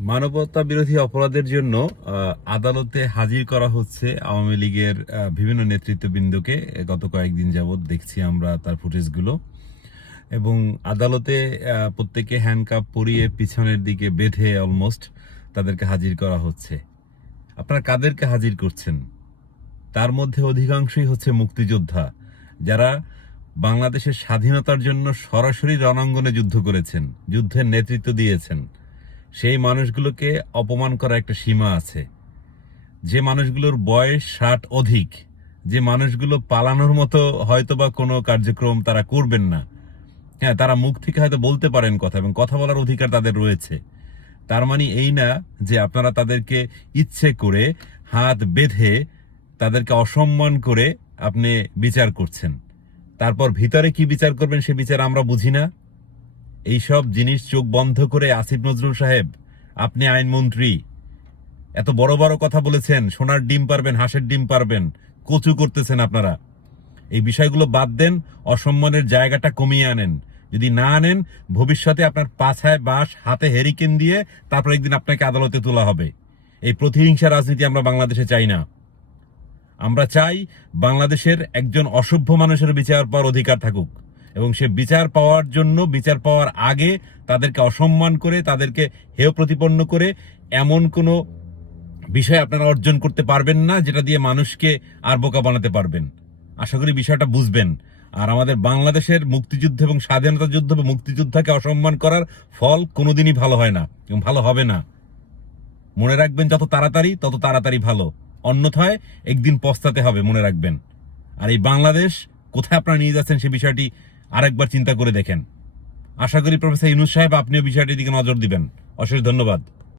মানবতা বিরোধী অপরাধের জন্য আদালতে হাজির করা হচ্ছে আওয়ামী লীগের বিভিন্ন নেতৃত্ববৃন্দকে। গত কয়েকদিন যাবৎ দেখছি আমরা তার ফুটেজগুলো। এবং আদালতে প্রত্যেকে হ্যান্ডকাপ পরিয়ে পিছনের দিকে বেঁধে অলমোস্ট তাদেরকে হাজির করা হচ্ছে। আপনারা কাদেরকে হাজির করছেন? তার মধ্যে অধিকাংশই হচ্ছে মুক্তিযোদ্ধা, যারা বাংলাদেশের স্বাধীনতার জন্য সরাসরি রণাঙ্গনে যুদ্ধ করেছেন, যুদ্ধের নেতৃত্ব দিয়েছেন। সেই মানুষগুলোকে অপমান করার একটা সীমা আছে। যে মানুষগুলোর বয়স ষাট অধিক, যে মানুষগুলো পালানোর মতো হয়তোবা কোনো কার্যক্রম তারা করবেন না। হ্যাঁ তারা মুখ থেকে হয়তো বলতে পারেন কথা এবং কথা বলার অধিকার তাদের রয়েছে। তার মানে এই না যে আপনারা তাদেরকে ইচ্ছে করে হাত বেঁধে তাদেরকে অসম্মান করে আপনি বিচার করছেন। তারপর ভিতরে কি বিচার করবেন সে বিচার আমরা বুঝি না। এইসব জিনিস চোখ বন্ধ করে আসিফ নজরুল সাহেব, আপনি আইনমন্ত্রী। এত বড় বড় কথা বলেছেন, সোনার ডিম পারবেন, হাঁসের ডিম পারবেন, কচু করতেছেন আপনারা। এই বিষয়গুলো বাদ দেন, অসম্মানের জায়গাটা কমিয়ে আনেন। যদি না আনেন, ভবিষ্যতে আপনার পাছায় বাঁশ, হাতে হেরিকেন দিয়ে তারপর একদিন আপনাকে আদালতে তোলা হবে। এই প্রতিহিংসা রাজনীতি আমরা বাংলাদেশে চাই না। আমরা চাই বাংলাদেশের একজন অসভ্য মানুষের বিচার পাওয়ার অধিকার থাকুক। এবং সে বিচার পাওয়ার জন্য, বিচার পাওয়ার আগে তাদেরকে অসম্মান করে, তাদেরকে হেয় প্রতিপন্ন করে এমন কোনো বিষয় আপনারা অর্জন করতে পারবেন না যেটা দিয়ে মানুষকে আর বোকা বানাতে পারবেন। আশা করি বিষয়টা বুঝবেন। আর আমাদের বাংলাদেশের মুক্তিযুদ্ধ এবং স্বাধীনতা যুদ্ধ বা মুক্তিযোদ্ধাকে অসম্মান করার ফল কোনোদিনই ভালো হয় না এবং ভালো হবে না। মনে রাখবেন, যত তাড়াতাড়ি, তত তাড়াতাড়ি ভালো। অন্যথায় একদিন পস্তাতে হবে, মনে রাখবেন। আর এই বাংলাদেশ কোথায় আপনারা নিয়ে যাচ্ছেন সে বিষয়টি আরেকবার চিন্তা করে দেখেন। আশা করি প্রফেসর ইনুস সাহেব, আপনিও বিষয়টির দিকে নজর দিবেন। অশেষ ধন্যবাদ।